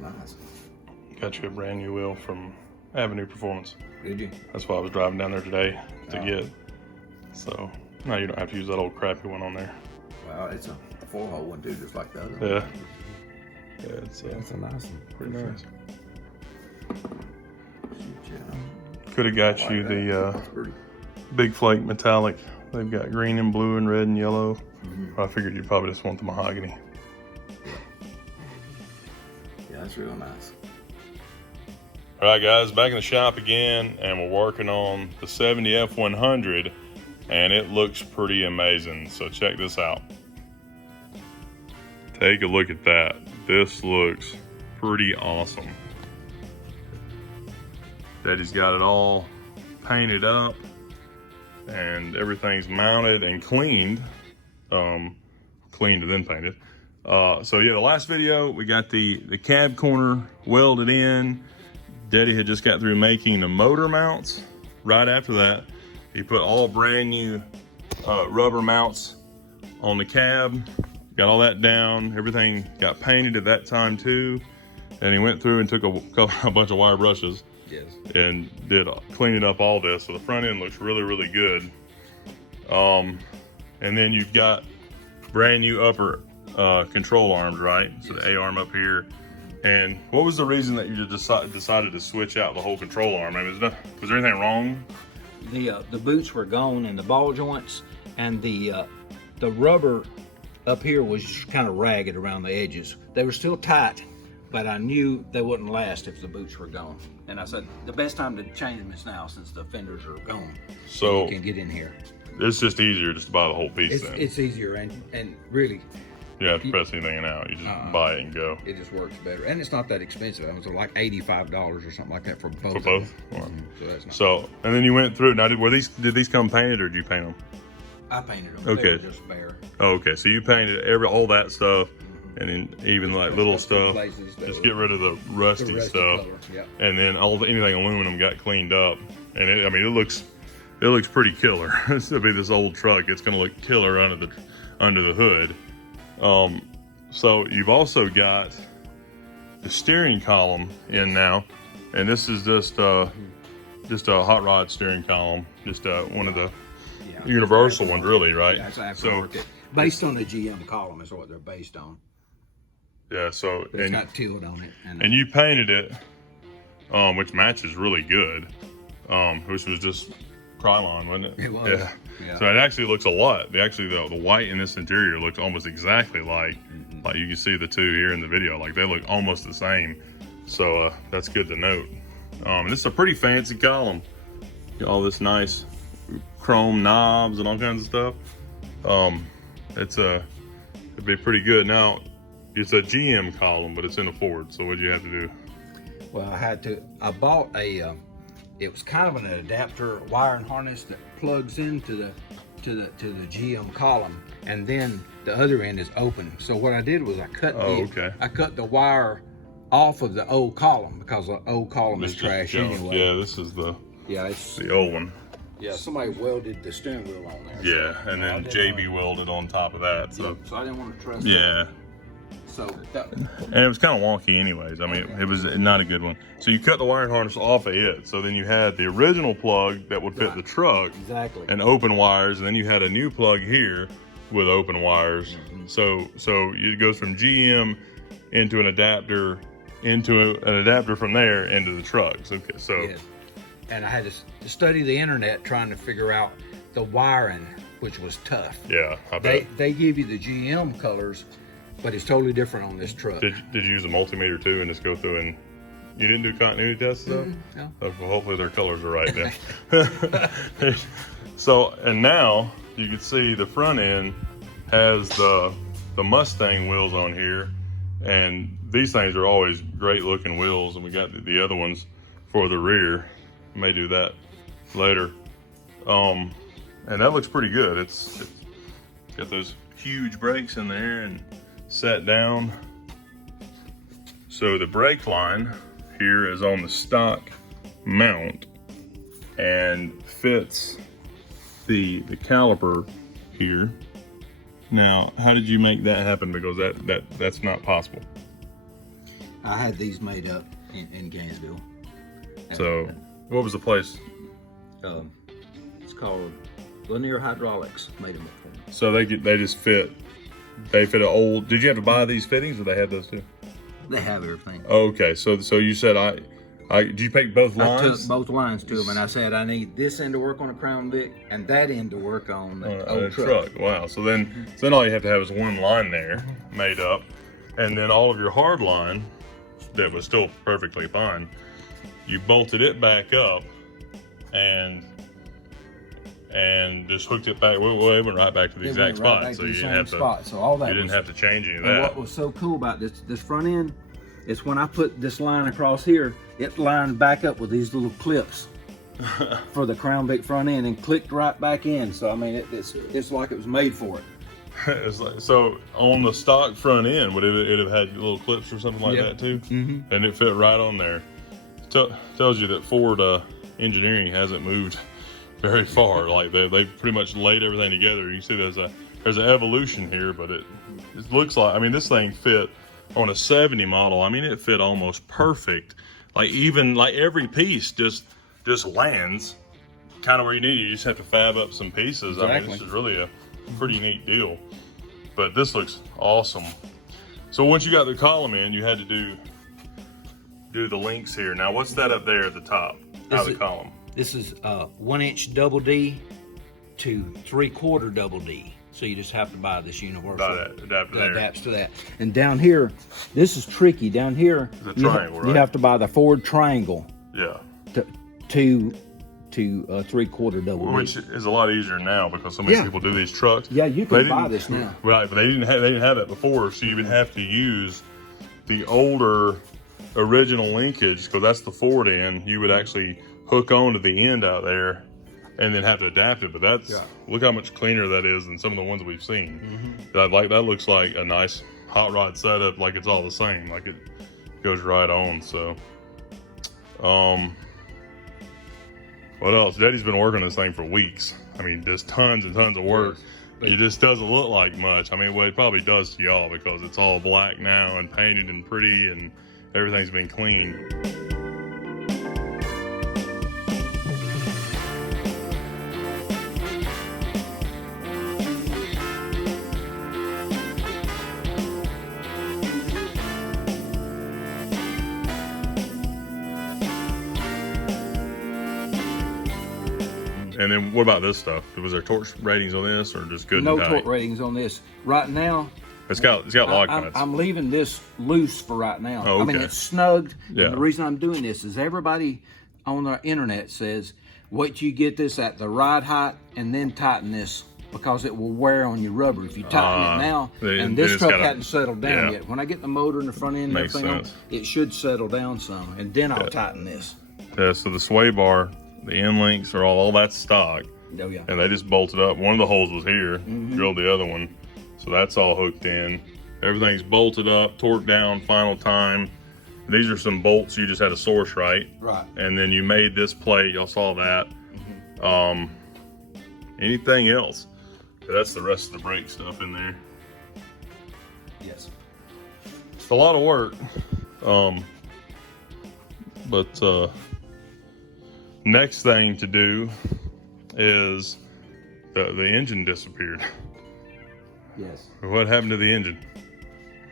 That's nice. Got you a brand new wheel from Avenue Performance. Did you? That's why I was driving down there today to get. So now you don't have to use that old crappy one on there. Wow, it's a 4-hole one too, just like the other. Yeah. Yeah, it's That's a nice one. pretty nice. Yeah. Could have got you the Big Flake metallic. They've got green and blue and red and yellow. I figured you'd probably just want the mahogany. Yeah, that's real nice. All right, guys, back in the shop again, and we're working on the 70 F100, and it looks pretty amazing. So check this out. Take a look at that. This looks pretty awesome. Daddy's got it all painted up, and everything's mounted and cleaned. Cleaned and then painted. So yeah, the last video, we got the cab corner welded in. Daddy had just got through making the motor mounts. Right after that, he put all brand new rubber mounts on the cab. Got all that down. Everything got painted at that time too. And he went through and took a bunch of wire brushes. Yes. And did cleaning up all this. So the front end looks really, really good. And then you've got brand new upper control arms, right? So the A-arm up here. And what was the reason that you just decided to switch out the whole control arm? I mean, was there anything wrong? The boots were gone and the ball joints, and the rubber up here was just kind of ragged around the edges. They were still tight, but I knew they wouldn't last if the boots were gone. And I said, the best time to change them is now, since the fenders are gone. So you can get in here. It's just easier just to buy the whole piece then. It's easier, and really, you don't have to press anything out. You just buy it and go. it just works better. And it's not that expensive. It was like $85 or something like that for both. For both? So that's not So, and then you went through, now did these come painted or did you paint them? I painted them. Okay. They were just bare. Oh, okay, so you painted all that stuff, and then even like little stuff. Just get rid of the rusty stuff, Yep. and then anything aluminum got cleaned up, and I mean it looks pretty killer. This will be this old truck. It's gonna look killer under the hood. So you've also got the steering column in now, and this is just a hot rod steering column, just one of the universal ones, really, right? Yeah, it's aftermarket. Based on the GM column is what they're based on. Yeah, so But it's got tilt on it. and you painted it, which matches really good, which was just Krylon, wasn't it? It was. Yeah. So it actually looks a lot. The white in this interior looks almost exactly like you can see the two here in the video. Like they look almost the same. So that's good to note. This is a pretty fancy column. Got all this nice chrome knobs and all kinds of stuff. It'd be pretty good. Now, it's a GM column, but it's in a Ford. So what'd you have to do? Well, I bought it was kind of an adapter wiring harness that plugs into the GM column, and then the other end is open. So what I did was I cut the wire off of the old column, because the old column is trash anyway. Yeah, this is the old one. Yeah, somebody welded the steering wheel on there. Yeah, and then JB welded on top of that. So I didn't want to trust yeah. it. So and it was kind of wonky anyways. I mean, it was not a good one. So you cut the wiring harness off of it. So then you had the original plug that would fit the truck. Exactly. And open wires. And then you had a new plug here with open wires. So it goes from GM into an adapter, from there into the trucks. Okay, so. Yes. And I had to study the internet trying to figure out the wiring, which was tough. Yeah, I bet. They give you the GM colors, but it's totally different on this truck. Did you use a multimeter too and just go through and you didn't do continuity tests though? No. Well, hopefully their colors are right then. So, and now you can see the front end has the Mustang wheels on here, and these things are always great looking wheels, and we got the other ones for the rear. May do that later. And that looks pretty good. It's got those huge brakes in there and set down. So the brake line here is on the stock mount and fits the caliper here. Now, how did you make that happen? Because that's not possible. I had these made up in Gainesville. So, what was the place? It's called Linear Hydraulics. Made them up for me. So they just fit. They fit an old. Did you have to buy these fittings, or they had those too? They have everything. Okay, so you said did you pick both lines? I took both lines to them, and I said I need this end to work on a Crown Vic and that end to work on the old truck. Wow. So then all you have to have is one line there made up, and then all of your hard line that was still perfectly fine. You bolted it back up, and just hooked it back. Well, it went right back to the exact spot, so you didn't have to. So all that you didn't have to change any of and that. what was so cool about this front end is when I put this line across here, it lined back up with these little clips for the Crown Vic front end and clicked right back in. So I mean, it's like it was made for it. It's like, so on the stock front end, would it have had little clips or something like that too? Mm-hmm. And it fit right on there. Tells you that Ford engineering hasn't moved very far. Like they pretty much laid everything together. You see there's an evolution here, but it looks like, I mean, this thing fit on a 70 model. I mean, it fit almost perfect. Like even like every piece just lands kind of where you need it. You just have to fab up some pieces. Exactly. I mean, this is really a pretty neat deal. But this looks awesome. So once you got the column in, you had to do the links here. Now what's that up there at the top of the column? This is 1-inch double D to 3/4 double D. So you just have to buy this universal adapter that adapts to that. And down here, this is tricky. Down here, you have to buy the Ford triangle. Yeah. To 3/4 double D. Which is a lot easier now because so many people do these trucks. Yeah, you can buy this now. Right, but they didn't have that before, so you would have to use the older original linkage, because that's the Ford end. You would actually hook on to the end out there and then have to adapt it. But look how much cleaner that is than some of the ones we've seen. Mm-hmm. That looks like a nice hot rod setup, like it's all the same, like it goes right on. So what else? Daddy's been working on this thing for weeks. I mean, just tons and tons of work. It just doesn't look like much. I mean, well, it probably does to y'all because it's all black now and painted and pretty and everything's been cleaned. And then what about this stuff? Was there torque ratings on this, or just good? No torque ratings on this right now. It's got log nuts. I'm leaving this loose for right now. Oh, okay. I mean, it's snugged. Yeah. And the reason I'm doing this is everybody on the internet says, wait till you get this at the right height and then tighten this, because it will wear on your rubber if you tighten it now. And this truck hadn't settled down yet. When I get the motor in the front end and everything on, it should settle down some, and then I'll tighten this. Yeah, so the sway bar, the end links are all that stock. Oh yeah. And they just bolted up. One of the holes was here, drilled the other one. So that's all hooked in. Everything's bolted up, torqued down, final time. These are some bolts you just had to source right. Right. And then you made this plate, y'all saw that. Anything else? That's the rest of the brake stuff in there. Yes. It's a lot of work. But next thing to do is the engine disappeared. Yes. What happened to the engine?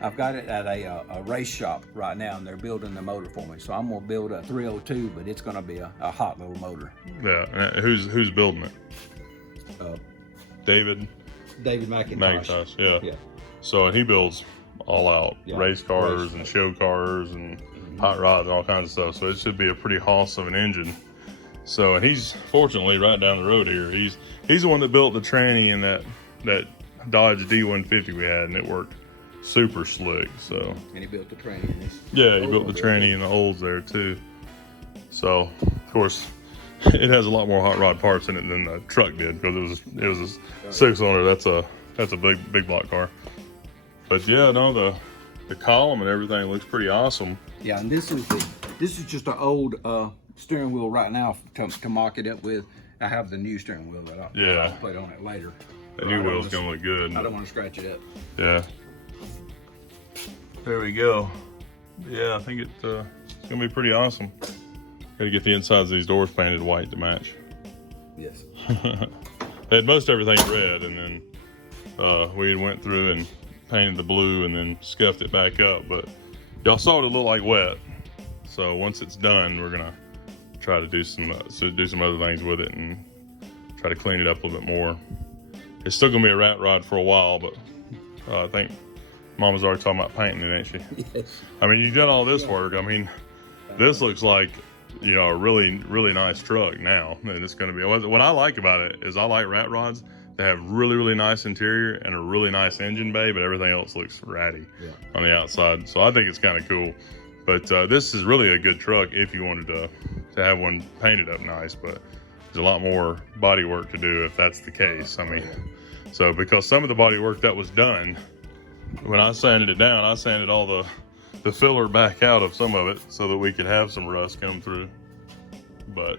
I've got it at a race shop right now, and they're building the motor for me. So I'm gonna build a 302, but it's gonna be a hot little motor. Yeah. Who's building it? David McIntosh. Yeah. So he builds all out race cars and show cars and hot rods and all kinds of stuff. So it should be a pretty hoss of an engine. So, and he's fortunately right down the road here. He's the one that built the tranny in that Dodge D150 we had, and it worked super slick. So. And he built the tranny in this. Yeah, he built the tranny in the holes there too. So, of course, it has a lot more hot rod parts in it than the truck did, because it was a 6-cylinder. That's a big block car. But yeah, no, the column and everything looks pretty awesome. Yeah, and this is just an old steering wheel right now to mock it up with. I have the new steering wheel that I'll put on it later. The new wheel's gonna look good. I don't want to scratch it up. Yeah. There we go. Yeah, I think it's gonna be pretty awesome. Gotta get the insides of these doors painted white to match. Yes. They had most everything red, and then we went through and painted the blue and then scuffed it back up. But y'all saw it look like wet. So once it's done, we're gonna try to do some other things with it and try to clean it up a little bit more. It's still gonna be a rat rod for a while, but I think Mama's already talking about painting it, ain't she? Yes. I mean, you did all this work. I mean, this looks like, you know, a really, really nice truck now. And it's gonna be, what I like about it is I like rat rods. They have really, really nice interior and a really nice engine bay, but everything else looks ratty on the outside. So I think it's kind of cool. But this is really a good truck if you wanted to have one painted up nice, but there's a lot more body work to do if that's the case. I mean, so because some of the body work that was done, when I sanded it down, I sanded all the filler back out of some of it so that we could have some rust come through. But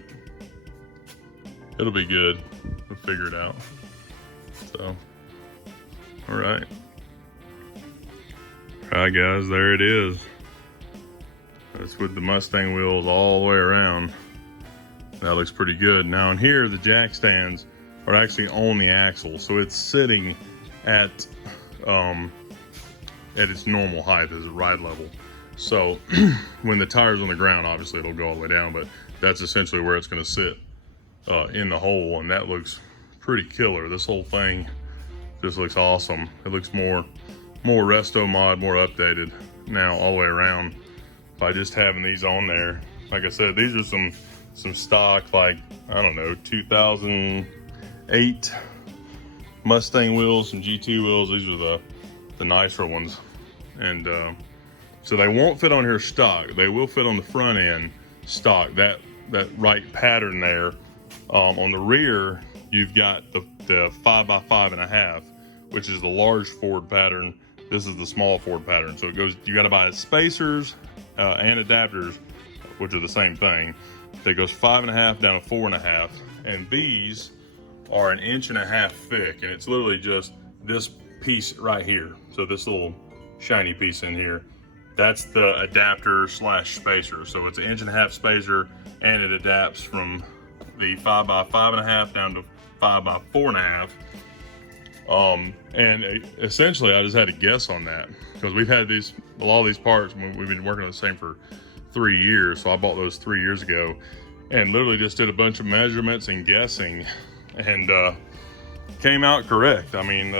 it'll be good. We'll figure it out. So, all right. All right, guys, there it is. That's with the Mustang wheels all the way around. That looks pretty good. Now in here, the jack stands are actually on the axle, so it's sitting at its normal height, as a ride level. So when the tire's on the ground, obviously it'll go all the way down, but that's essentially where it's gonna sit in the hole, and that looks pretty killer. This whole thing just looks awesome. It looks more resto mod, more updated now all the way around by just having these on there. Like I said, these are some stock, like, I don't know, 2008 Mustang wheels, some GT wheels. These are the nicer ones. And so they won't fit on here stock. They will fit on the front end stock, that right pattern there. On the rear, you've got the 5x5.5, which is the large Ford pattern. This is the small Ford pattern. So it goes, you gotta buy spacers and adapters, which are the same thing. That goes 5.5 down to 4.5. And these are 1.5 inches thick, and it's literally just this piece right here. So this little shiny piece in here, that's the adapter slash spacer. So it's 1.5 inch spacer, and it adapts from the 5x5.5 down to 5x4.5. And essentially I just had to guess on that, because we've had a lot of these parts, we've been working on the same for 3 years. So I bought those 3 years ago and literally just did a bunch of measurements and guessing, and came out correct. I mean,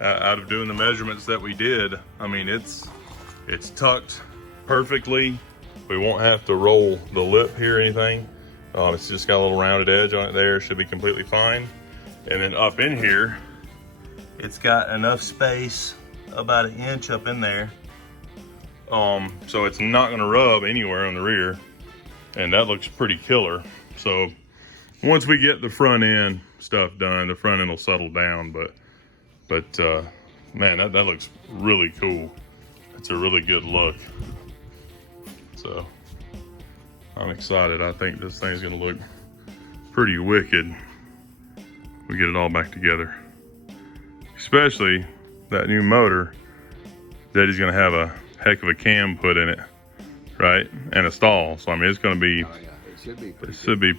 out of doing the measurements that we did, I mean, it's tucked perfectly. We won't have to roll the lip here or anything. It's just got a little rounded edge on it there. Should be completely fine. And then up in here, it's got enough space, about 1 inch up in there. So it's not gonna rub anywhere on the rear. And that looks pretty killer. So once we get the front end stuff done, the front end will settle down, but man, that looks really cool. It's a really good look. So I'm excited. I think this thing's gonna look pretty wicked. We get it all back together. Especially that new motor. Daddy's gonna have a heck of a cam put in it, right? And a stall. So I mean, it's gonna be, it should be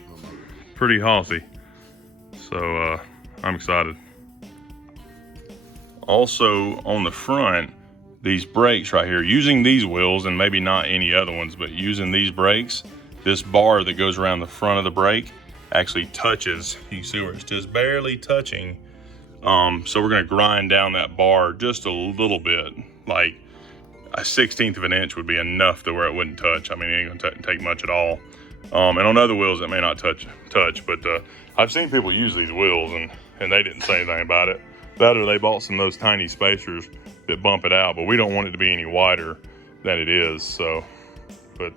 pretty hossy. So I'm excited. Also on the front, these brakes right here, using these wheels, and maybe not any other ones, but using these brakes, this bar that goes around the front of the brake actually touches. You can see where it's just barely touching. So we're gonna grind down that bar just a little bit, like 1/16 of an inch would be enough to where it wouldn't touch. I mean, it ain't gonna take much at all. And on other wheels, it may not touch, but I've seen people use these wheels and they didn't say anything about it. That, or they bought some of those tiny spacers that bump it out, but we don't want it to be any wider than it is. So, but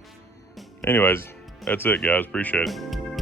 anyways, that's it, guys. Appreciate it.